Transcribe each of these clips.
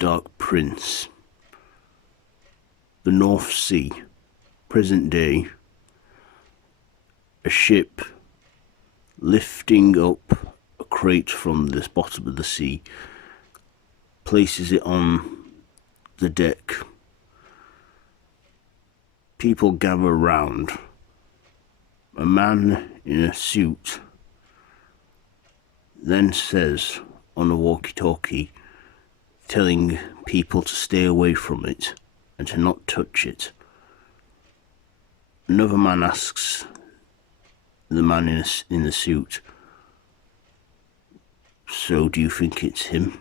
Dark Prince. The North Sea, present day. A ship lifting up a crate from the bottom of the sea, places it on the deck. People gather round. A man in a suit then says on a walkie-talkie, telling people to stay away from it and to not touch it. Another man asks the man in the suit, "So do you think it's him?"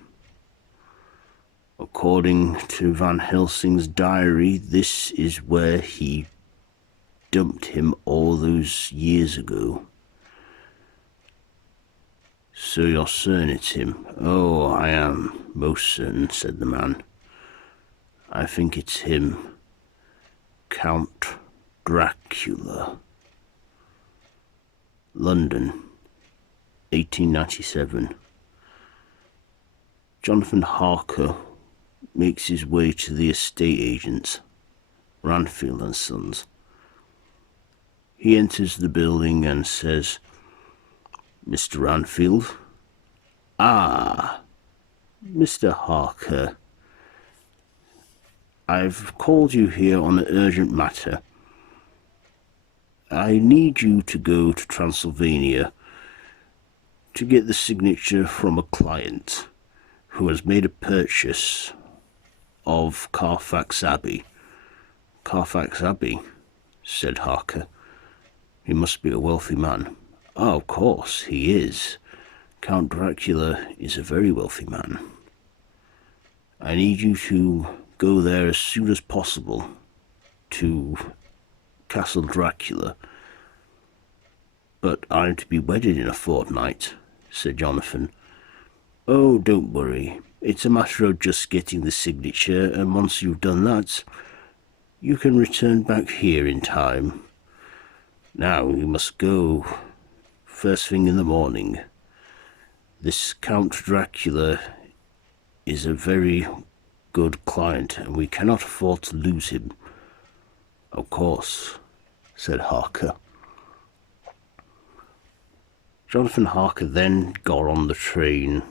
According to Van Helsing's diary, this is where he dumped him all those years ago. "So you're certain it's him?" "Oh, I am most certain," said the man. "I think it's him. Count Dracula." London, 1897. Johnathan Harker makes his way to the estate agents, Ranfield and Sons. He enters the building and says, "Mr. Ranfield?" "Ah, Mr. Harker. I've called you here on an urgent matter. I need you to go to Transylvania to get the signature from a client who has made a purchase of Carfax Abbey." "Carfax Abbey," said Harker. "He must be a wealthy man." "Oh, of course, he is. Count Dracula is a very wealthy man. I need you to go there as soon as possible to Castle Dracula." "But I'm to be wedded in a fortnight," said Johnathan. "Oh, don't worry. It's a matter of just getting the signature, and once you've done that, you can return back here in time. Now you must go first thing in the morning. This Count Dracula is a very good client, and we cannot afford to lose him." "Of course," said Harker. Johnathan Harker then got on the train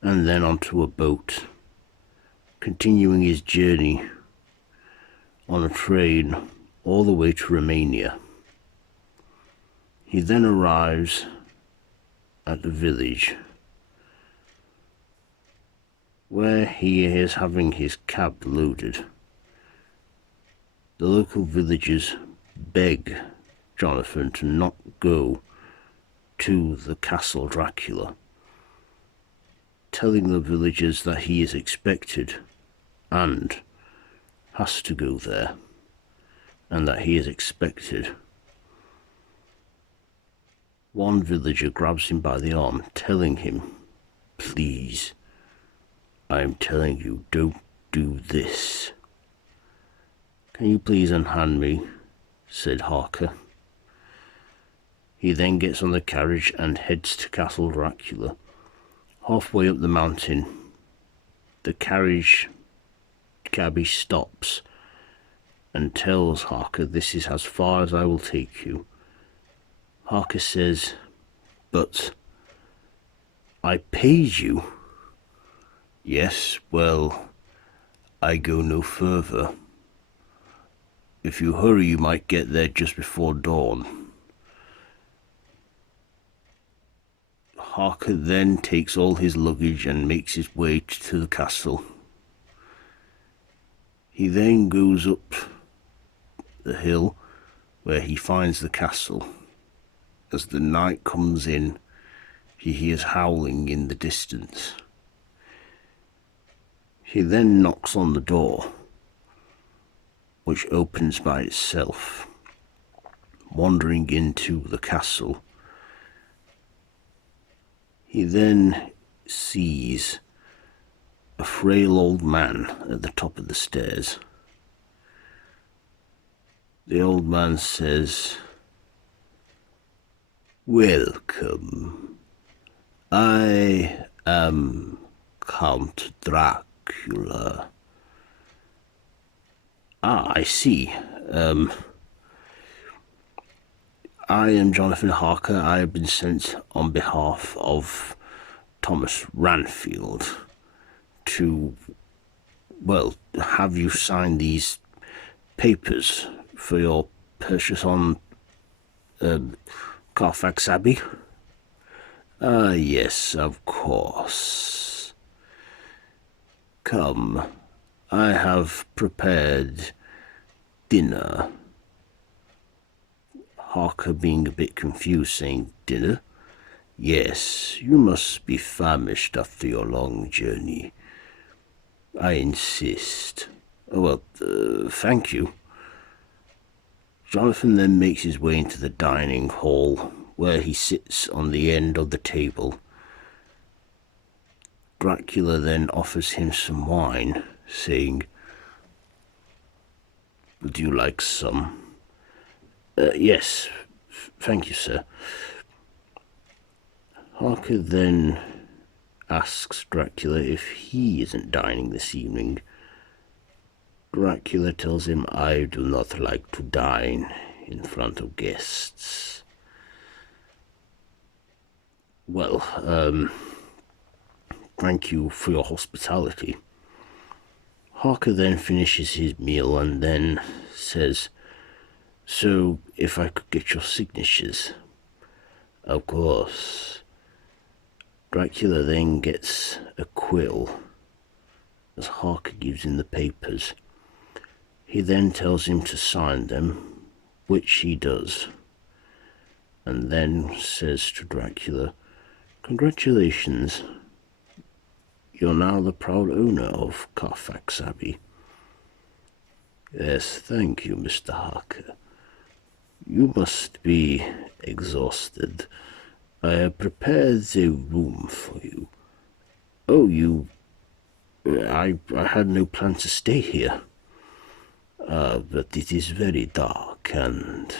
and then onto a boat, continuing his journey on a train all the way to Romania. He then arrives at the village where he is having his cab loaded. The local villagers beg Johnathan to not go to the Castle Dracula, telling the villagers that he is expected and has to go there, and that he is expected. One villager grabs him by the arm, telling him, "Please, I am telling you, don't do this." "Can you please unhand me?" said Harker. He then gets on the carriage and heads to Castle Dracula. Halfway up the mountain, the cabbie stops and tells Harker, "This is as far as I will take you." Harker says, "But I paid you." "Yes, well, I go no further. If you hurry, you might get there just before dawn." Harker then takes all his luggage and makes his way to the castle. He then goes up the hill where he finds the castle. As the night comes in, he hears howling in the distance. He then knocks on the door, which opens by itself. Wandering into the castle, he then sees a frail old man at the top of the stairs. The old man says, "Welcome. I am Count Dracula." Dracula. Ah, I see. I am Johnathan Harker. I have been sent on behalf of Thomas Ranfield to, well, have you sign these papers for your purchase on Carfax Abbey? Yes, of course. Come, I have prepared dinner. Harker being a bit confused, saying, dinner? Yes, you must be famished after your long journey. I insist. Oh, well, thank you. Johnathan then makes his way into the dining hall, where he sits on the end of the table. Dracula then offers him some wine, saying, would you like some? Yes, thank you, sir. Harker then asks Dracula if he isn't dining this evening. Dracula tells him, I do not like to dine in front of guests. Well, thank you for your hospitality. Harker then finishes his meal and then says, so if I could get your signatures. Of course. Dracula then gets a quill as Harker gives him the papers. He then tells him to sign them, which he does, and then says to Dracula, congratulations, you're now the proud owner of Carfax Abbey. Yes, thank you, Mr. Harker. You must be exhausted. I have prepared a room for you. Oh, I had no plan to stay here. But it is very dark, and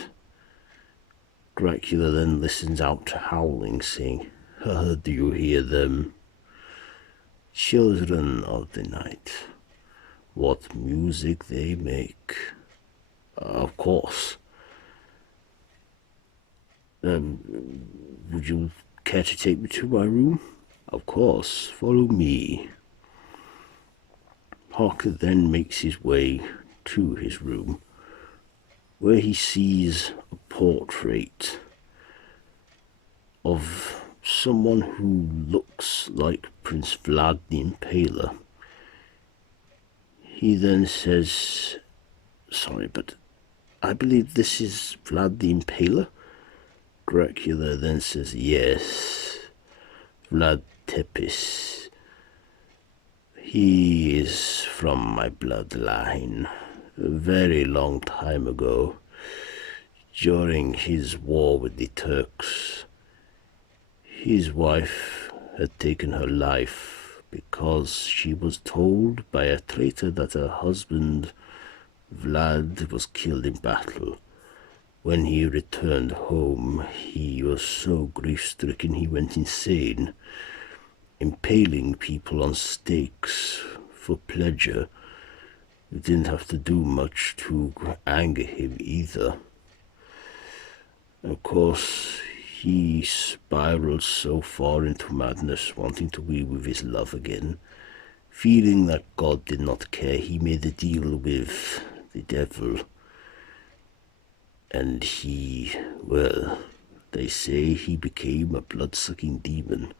Dracula then listens out to howling, saying, do you hear them? Children of the night, what music they make. Of course. Would you care to take me to my room? Of course, follow me. Harker then makes his way to his room, where he sees a portrait of someone who looks like Prince Vlad the Impaler. He then says, sorry, but I believe this is Vlad the Impaler? Dracula then says, yes, Vlad Tepes. He is from my bloodline. A very long time ago, during his war with the Turks, his wife had taken her life because she was told by a traitor that her husband, Vlad, was killed in battle. When he returned home, he was so grief-stricken he went insane, impaling people on stakes for pleasure. It didn't have to do much to anger him either. Of course, he spiraled so far into madness, wanting to be with his love again. Feeling that God did not care, he made a deal with the devil. And he, well, they say he became a blood-sucking demon,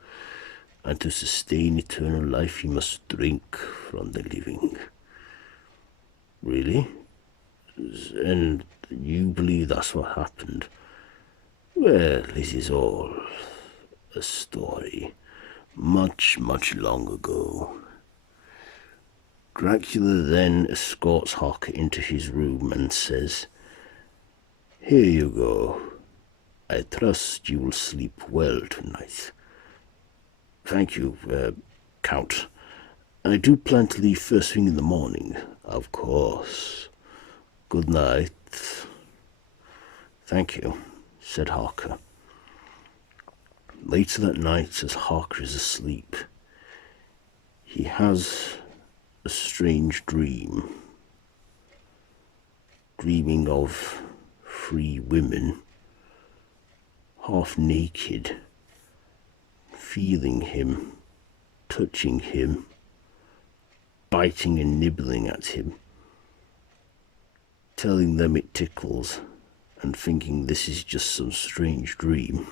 and to sustain eternal life he must drink from the living. Really? And you believe that's what happened? Well, this is all a story, much, much long ago. Dracula then escorts Harker into his room and says, here you go. I trust you will sleep well tonight. Thank you, Count. I do plan to leave first thing in the morning. Of course. Good night. Thank you, said Harker. Later that night, as Harker is asleep, he has a strange dream, dreaming of 3 women, half naked, feeling him, touching him, biting and nibbling at him, telling them it tickles, and thinking this is just some strange dream.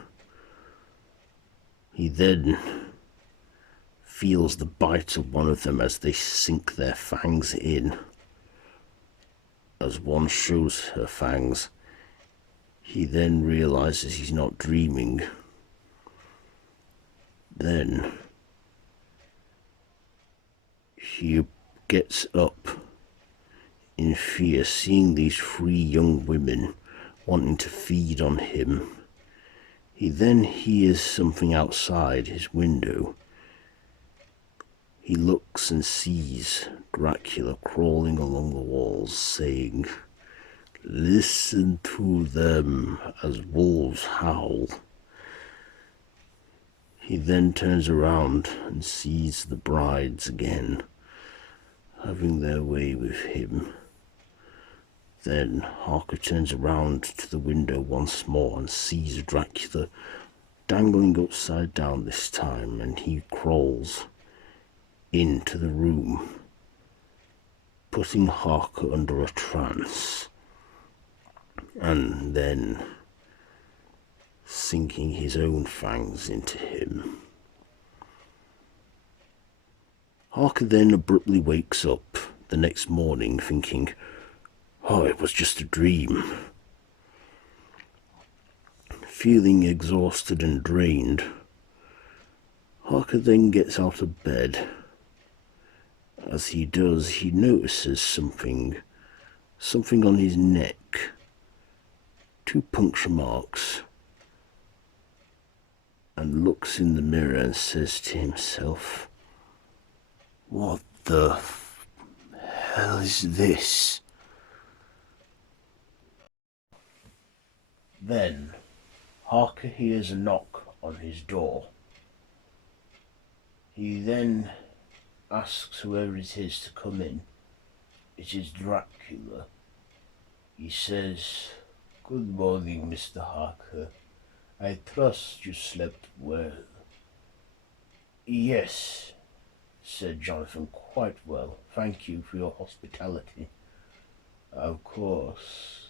He then feels the bite of one of them as they sink their fangs in. As one shows her fangs, he then realizes he's not dreaming. Then he gets up in fear, seeing these 3 young women wanting to feed on him. He then hears something outside his window. He looks and sees Dracula crawling along the walls, saying, "Listen to them as wolves howl." He then turns around and sees the brides again, having their way with him. Then Harker turns around to the window once more and sees Dracula dangling upside down this time, and he crawls into the room, putting Harker under a trance, and then sinking his own fangs into him. Harker then abruptly wakes up the next morning thinking, "Oh, it was just a dream." Feeling exhausted and drained, Harker then gets out of bed. As he does, he notices something on his neck, 2 puncture marks, and looks in the mirror and says to himself, "What the hell is this?" Then Harker hears a knock on his door. He then asks whoever it is to come in. It is Dracula. He says, "Good morning, Mr. Harker. I trust you slept well." "Yes," said Johnathan, "quite well. Thank you for your hospitality." "Of course.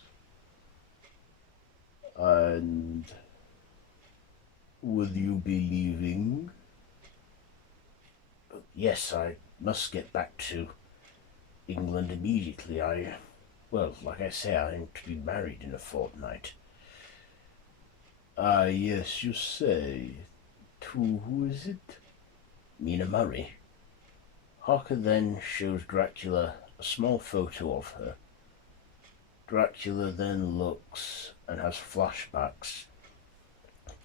And will you be leaving?" "Yes, I must get back to England immediately. Like I say, I aim to be married in a fortnight." "Ah, yes, you say. To who is it?" "Mina Murray." Harker then shows Dracula a small photo of her. Dracula then looks and has flashbacks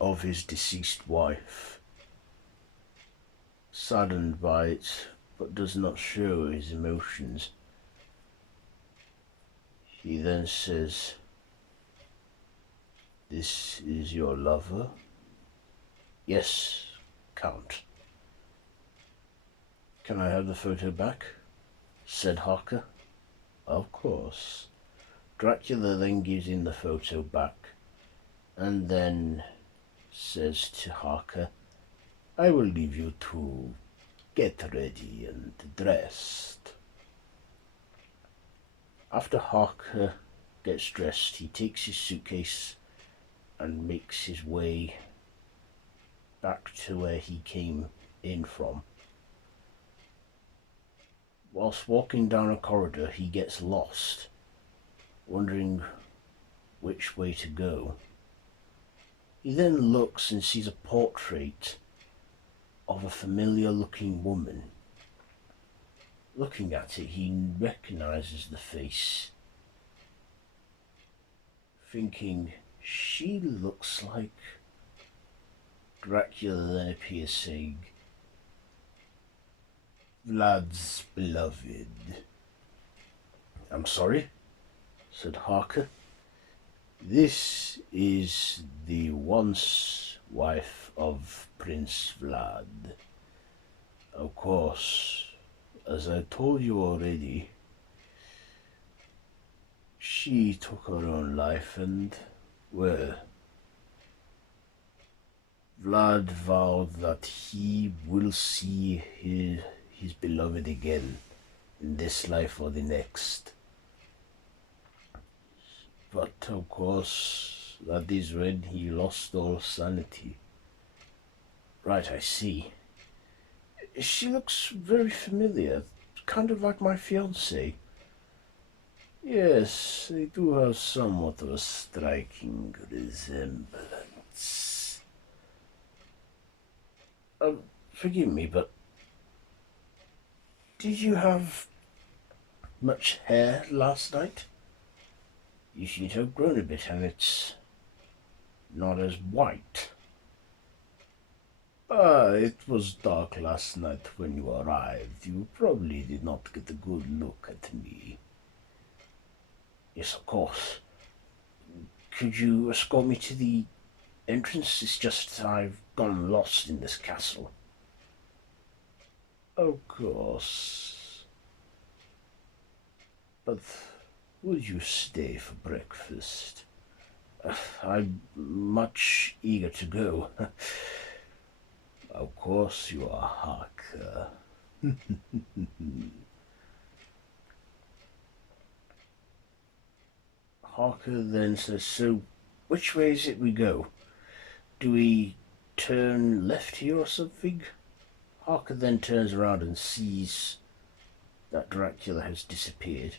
of his deceased wife, saddened by it, but does not show his emotions. He then says, "This is your lover?" "Yes, Count." "Can I have the photo back?" said Harker. "Of course." Dracula then gives him the photo back, and then says to Harker, "I will leave you to get ready and dressed." After Harker gets dressed, he takes his suitcase and makes his way back to where he came in from. Whilst walking down a corridor, he gets lost, wondering which way to go. He then looks and sees a portrait of a familiar looking woman. Looking at it, he recognizes the face, thinking, she looks like Dracula. Then appears saying, "Vlad's beloved." "I'm sorry," said Harker. "This is the once wife of Prince Vlad. Of course, as I told you already, she took her own life and, well, Vlad vowed that he will see his beloved again in this life or the next. But of course, that is when he lost all sanity. Right, I see. She looks very familiar, kind of like my fiancée. Yes, they do have somewhat of a striking resemblance. Forgive me, but did you have much hair last night? You seem to have grown a bit, and it's not as white. It was dark last night when you arrived. You probably did not get a good look at me. Yes, of course. Could you escort me to the entrance? It's just I've gone lost in this castle. Of course. But would you stay for breakfast? I'm much eager to go. Of course you are, Harker. Harker then says, so which way is it we go? Do we turn left here or something? Harker then turns around and sees that Dracula has disappeared.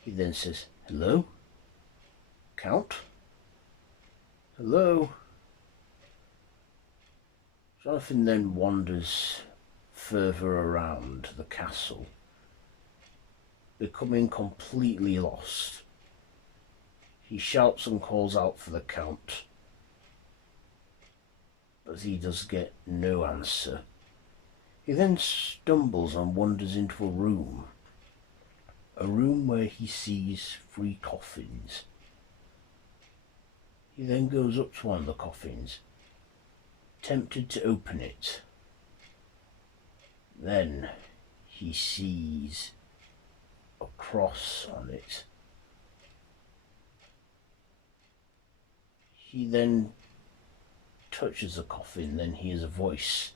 He then says, hello? Count? Hello? Johnathan then wanders further around the castle, becoming completely lost. He shouts and calls out for the Count, but he does get no answer. He then stumbles and wanders into a room where he sees 3 coffins. He then goes up to one of the coffins, tempted to open it. Then he sees a cross on it. He then touches the coffin, then hears a voice.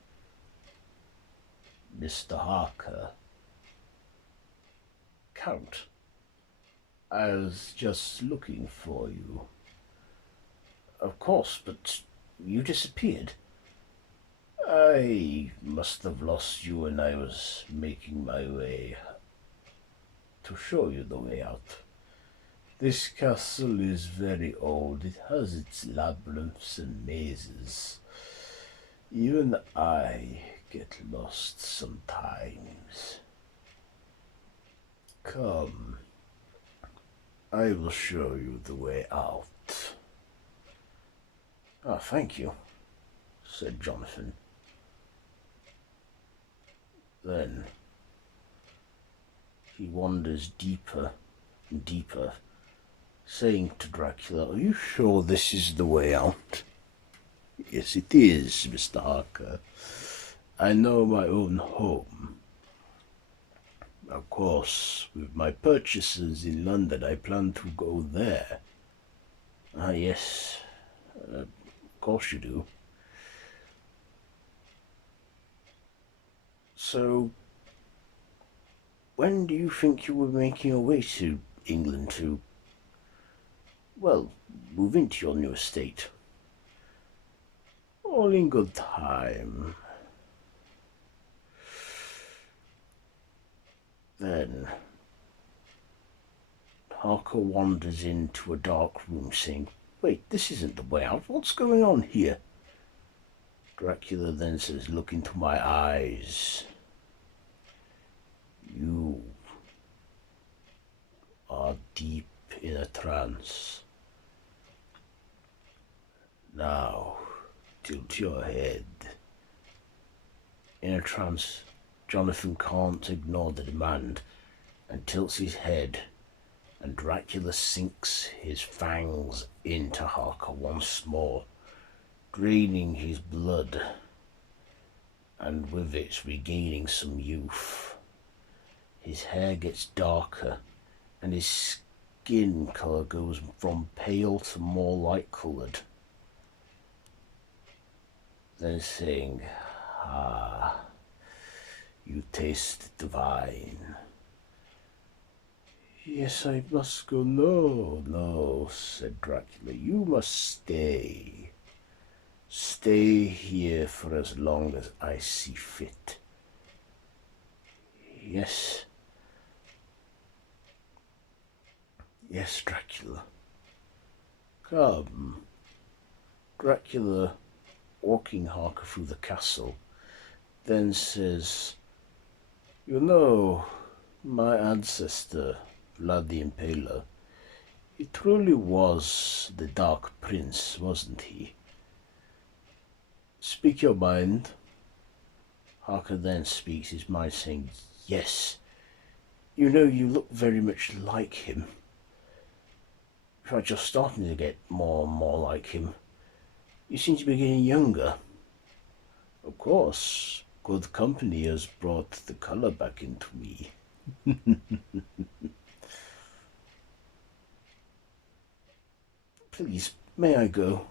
Mr. Harker. Count, I was just looking for you. Of course, but you disappeared. I must have lost you when I was making my way to show you the way out. This castle is very old. It has its labyrinths and mazes. Even I get lost sometimes. Come, I will show you the way out. Ah, thank you, said Johnathan. Then he wanders deeper and deeper, saying to Dracula, are you sure this is the way out? Yes, it is, Mr. Harker. I know my own home. Of course, with my purchases in London, I plan to go there. Ah, yes, of course you do. So, when do you think you were making your way to England to, well, move into your new estate? All in good time. Then Harker wanders into a dark room saying, wait, this isn't the way out. What's going on here? Dracula then says, look into my eyes. You are deep in a trance. Now, tilt your head. In a trance, Johnathan can't ignore the demand and tilts his head, and Dracula sinks his fangs into Harker once more, draining his blood, and with it regaining some youth. his hair gets darker, and his skin colour goes from pale to more light-coloured. Then saying, "Ah, you taste divine." "Yes, I must go." "No, no," said Dracula, "you must stay. Stay here for as long as I see fit." "Yes. Yes, Dracula." "Come." Dracula, walking Harker through the castle, then says, "You know, my ancestor, Vlad the Impaler, he truly was the Dark Prince, wasn't he? Speak your mind." Harker then speaks his mind, saying, "Yes, you know, you look very much like him. In fact, you're starting to get more and more like him. You seem to be getting younger. Of course, good company has brought the colour back into me." "Please, may I go?"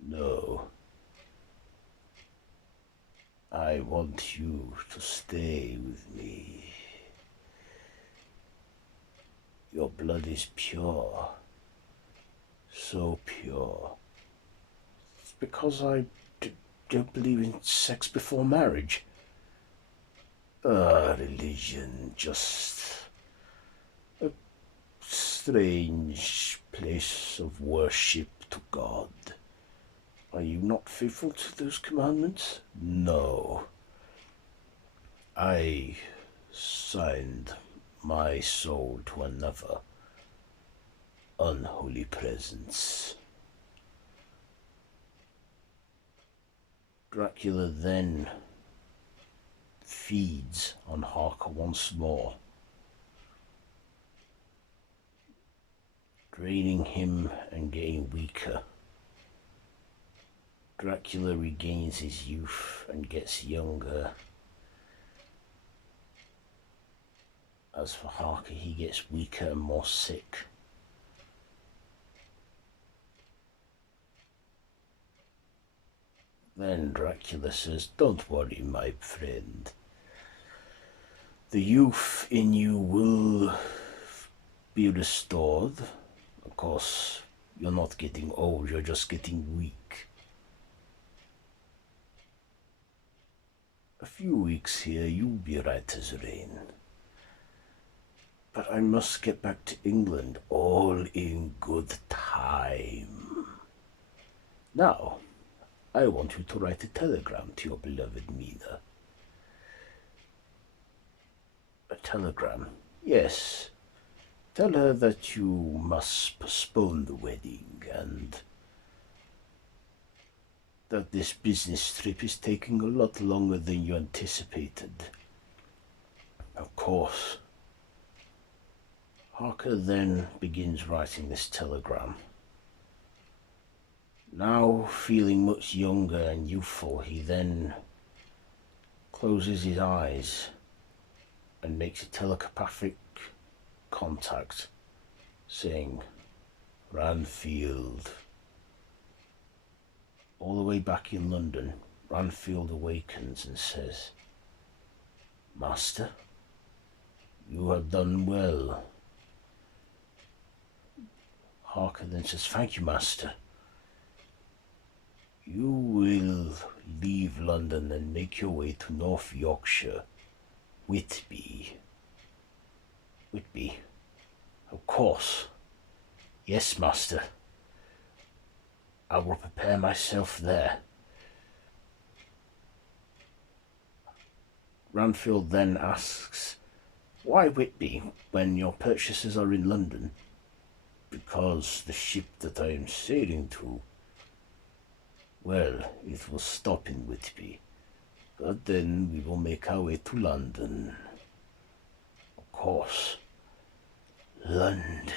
"No. I want you to stay with me. Your blood is pure. So pure. It's because I don't believe in sex before marriage." Religion, just a strange place of worship to God. Are you not faithful to those commandments?" "No. I signed my soul to another unholy presence." Dracula then feeds on Harker once more, draining him and getting weaker. Dracula regains his youth and gets younger. As for Harker, he gets weaker and more sick. Then Dracula says, "Don't worry, my friend. The youth in you will be restored. Of course, you're not getting old, you're just getting weak. A few weeks here, you'll be right as rain. But I must get back to England, all in good time. Now, I want you to write a telegram to your beloved Mina." "A telegram?" "Yes. Tell her that you must postpone the wedding and that this business trip is taking a lot longer than you anticipated." "Of course." Harker then begins writing this telegram. Now feeling much younger and youthful, he then closes his eyes and makes a telepathic contact, saying, "Ranfield." All the way back in London, Ranfield awakens and says, "Master, you have done well." Harker then says, "Thank you, Master. You will leave London and make your way to North Yorkshire, Whitby." "Whitby? Of course. Yes, Master. I will prepare myself there." Ranfield then asks, "Why Whitby when your purchases are in London?" "Because the ship that I am sailing to, well, it will stop in Whitby, but then we will make our way to London." "Of course. London.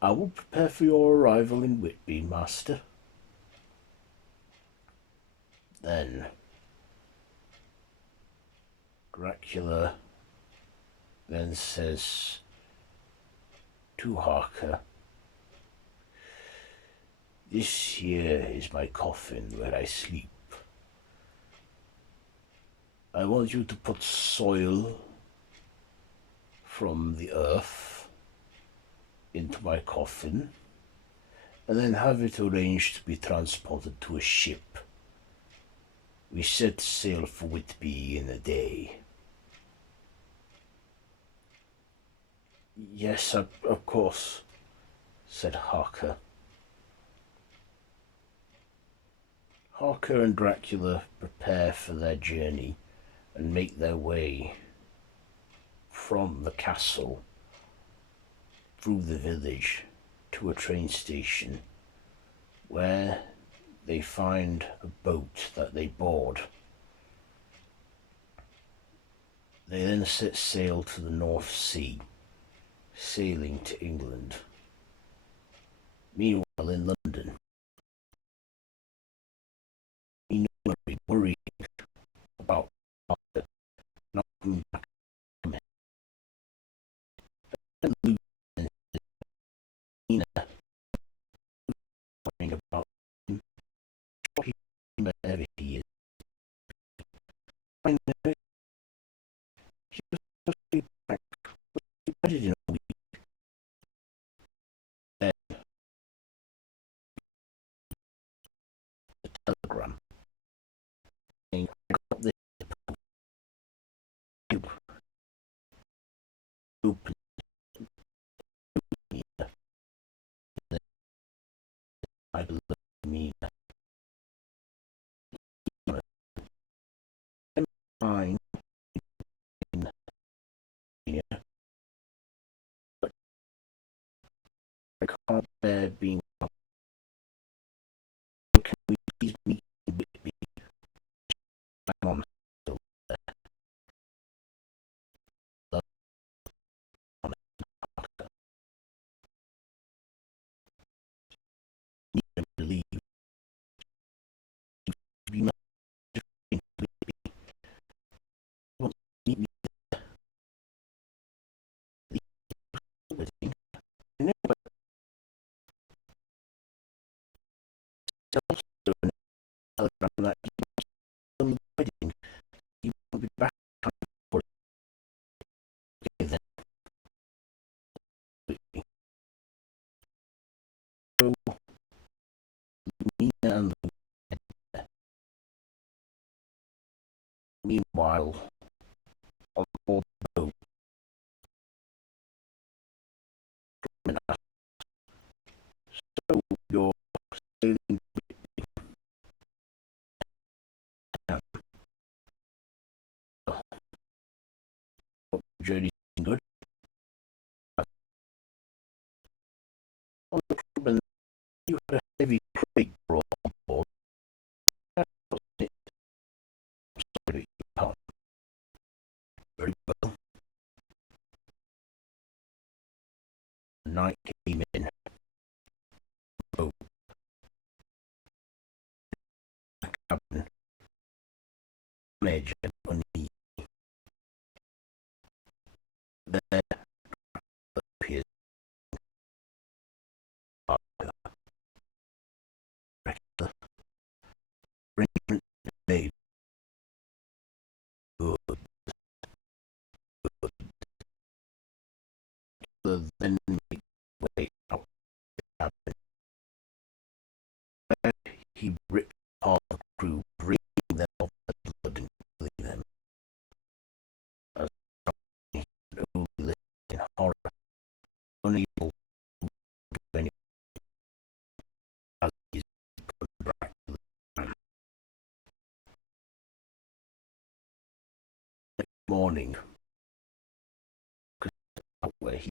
I will prepare for your arrival in Whitby, Master." Then Dracula then says to Harker, "This here is my coffin where I sleep. I want you to put soil from the earth into my coffin, and then have it arranged to be transported to a ship. We set sail for Whitby in a day." "Yes, of course," said Harker. Harker and Dracula prepare for their journey and make their way from the castle through the village to a train station, where they find a boat that they board. They then set sail to the North Sea, sailing to England. Meanwhile, in London, Mary, worrying about Harker not coming back from it, and Luke and Nina worrying about him, wherever he is. I know he was supposed to be back, but he didn't know. Then the telegram saying, "I got this tube open here, and I believe me. I'm fine in here, but I can't bear being out. Can we please meet in Whitby? I'm on still there. Love on it. Need him to leave. Be my in Whitby. He wants to meet me at the wedding. I know, but there's also an telegram that he wants to film the wedding. He won't be back for it. Then Whitby. So Nina and Luke head there. Meanwhile, on board the boat, so you're sailing down. Journey's been good. On the cabin, you had a heavy crate brought on board. That was it. Sorry, you can't. Very well. The night came in. Oh, the cabin. Major uneasy. There appears Harker. Regular arrangement made. Good, good. The then made way out the cabin. Where he ripped apart the crew, bringing them off the blood and killing them. As he could only listen in horror, unable to do anything as he's gone back to the man. Next morning, out where he's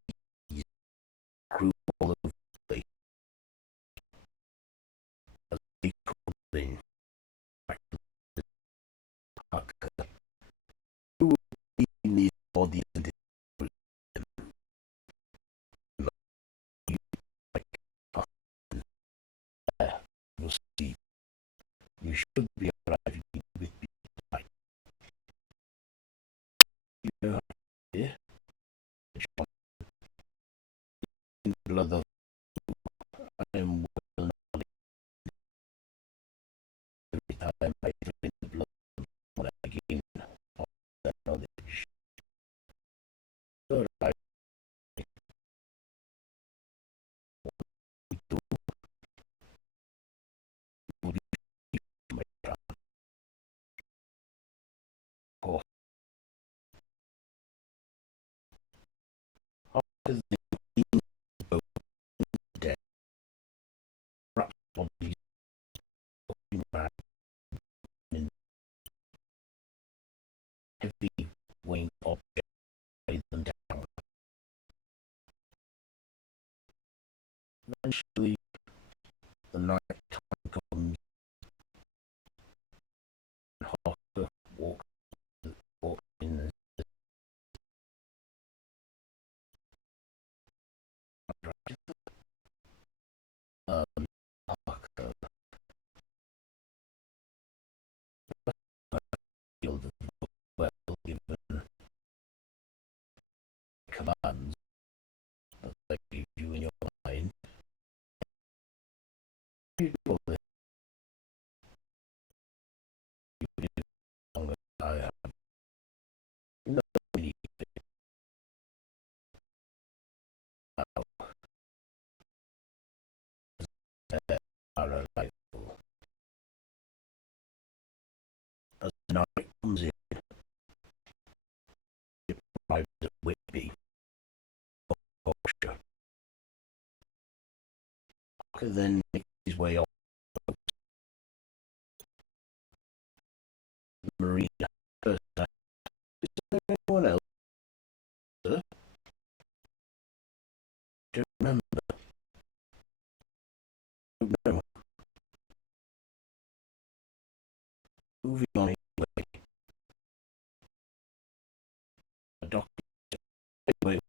crew all over the place as they called in back to the Harker, who would be in these bodies and dispose them. You like Harker there, you'll see. You should be arriving with me tonight. Your idea, John, in the blood of I am well known every time I drink the blood when I gain of that knowledge. Your idea to would my grandpa. How does the king go dead? Perhaps on these fucking man in heavy winged object weigh them down. Eventually the night time comes and Harker walks in and says, Harker, I feel the well given commands that I gave you in your mind. You do all this, you did it longer than I have. No need now that are arrival. As night comes in, it arrives at Whitby, Berkshire. Harker then makes his way off the marina. First, is there anyone else, sir? Do you remember? No. Moving on anyway. A doctor said, wait,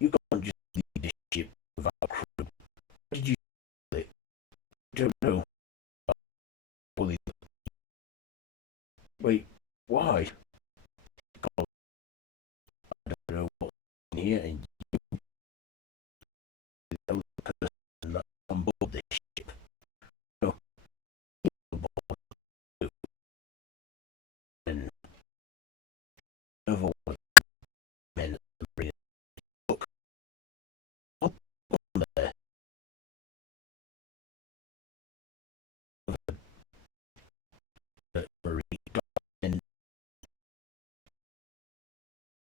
you can't just leave this ship without a crew. What did you do? I don't know. Wait, why? Because I don't know what's in here and you know the person that's on board this ship. No, he's on board too. And another one men at the marine. Look, what's on there? The marine and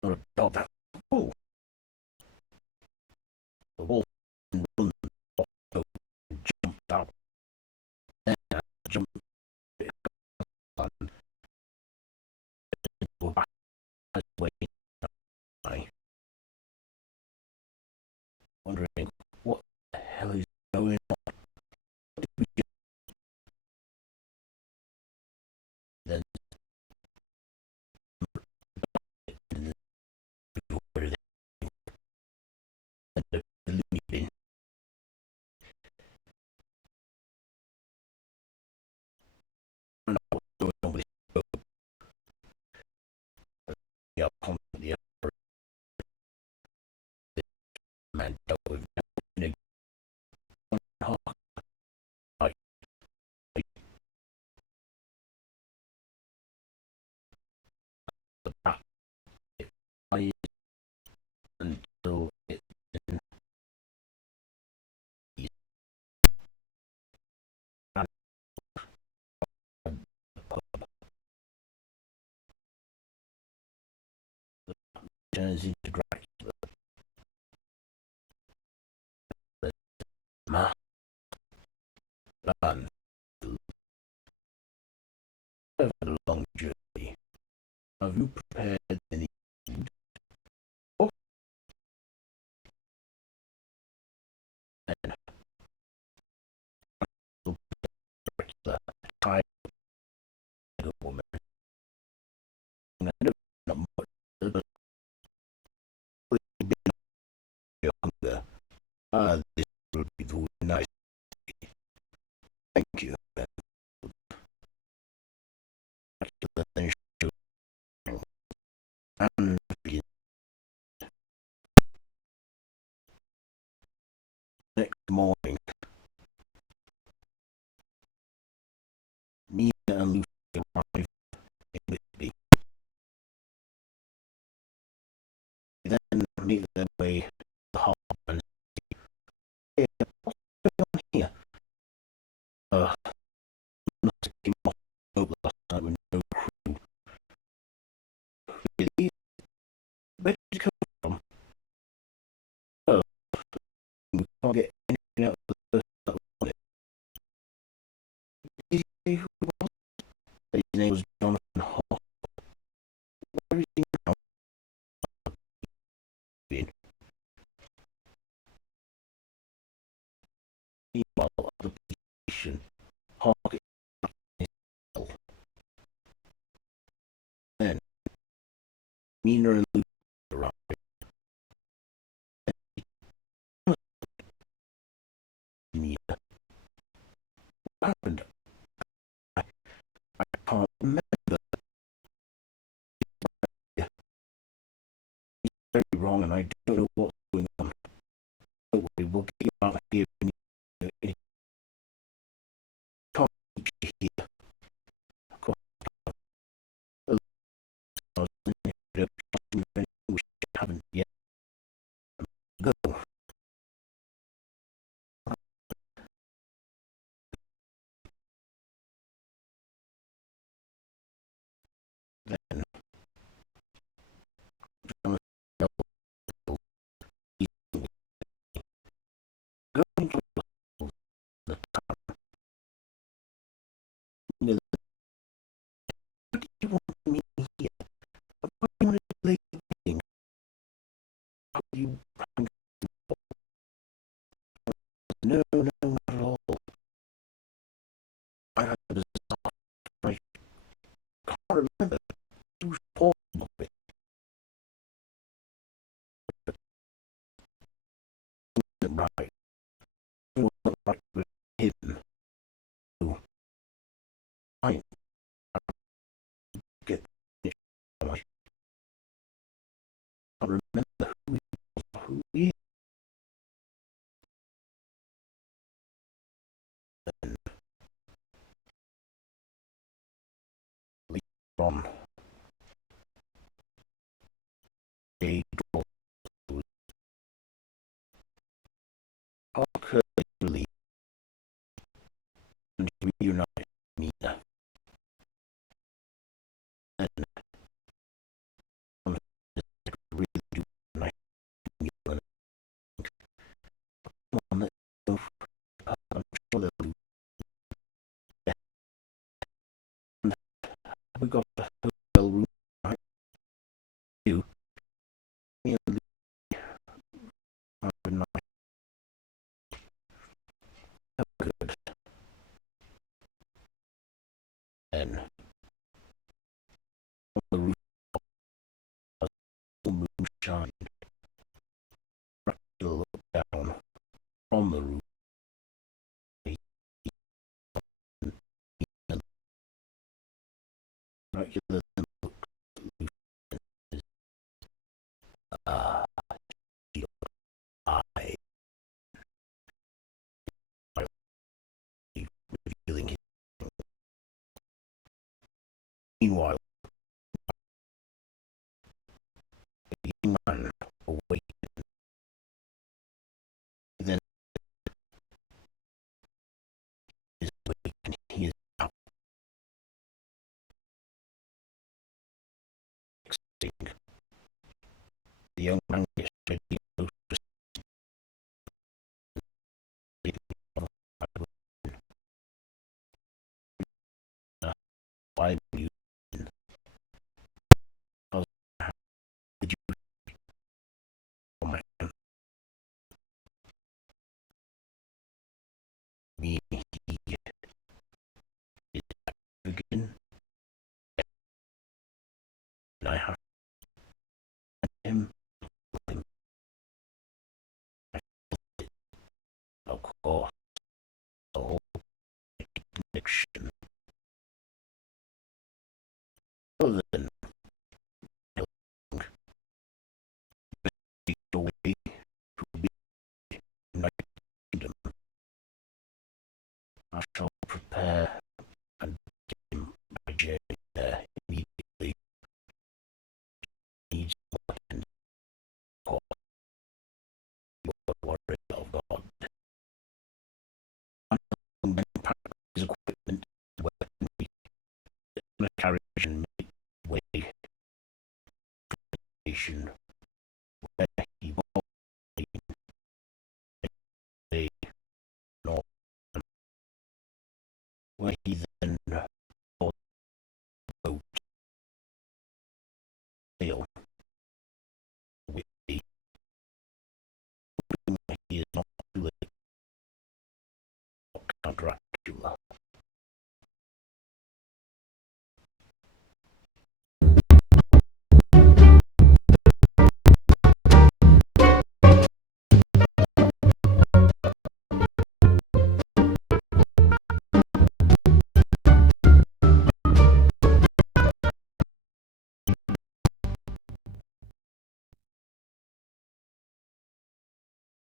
not a dog that. Oh, the wolf and run off and jumped out. Then I jumped and go back as way. I wondering what the hell is going on. What did we do? Then where they end up leaving. I don't know what's going on with this boat. Yeah, constantly effort. This man dealt with in a hard night. The back it flies until it's in the pub. The turns into Dracula. The man and over the long journey. Have you prepared any food? Oh, and Dracula tied the woman. I know not much, but been your hunger. This will be food nice. Thank you. Dracula then showed and Next morning, Nina and Lucy arrive in Whitby. They then make their way to the harbour and say, "Hey, what's going on here? Not came off the boat last night with no crew. Really? Where did it come from? Oh, we can't get anything out of the person that was on it. Did you say who it was?" His name was Johnathan Harker. Where is he now? Meanwhile, at the police station, Harker is held. Then, Mina and Luke arrive. Mina, what happened? I can't remember. It's very wrong, and I don't know what's going on. Don't worry, we'll get you out of here. It can't keep you here. Of course, we haven't yet. Go. Then, Jonathan going to the town. What do you want me here? What do you want to play meeting? Are you running? No, not at all. I had a bizarre. I can't remember. It was horrible. Right. It wasn't right with him. So, I get it. I can't remember who he was. Who he is. Then, later on, they draw Harker Lee and reunite Mina. Then, on the really do night Mina. Come on, let's go. I'm sure they'll do better. We got a hotel room, right? You, me and Lee are nice. Oh, good. Then, on the roof, a full moon shine. Dracula looked down from the roof. Dracula then looked at Lucy and said, "Ah, your eye," revealing his. Meanwhile, the young man awakened. Then is awakened. He is out texting. The young man gets ready to why will you did you my me he is again and I have him of course the whole connection other than away to be united I shall prepare and begin my journey there immediately. Needs weapons, of course. You are worried of God. And then pack his equipment, weaponry, in a carriage and make way to the station where he will the north, where he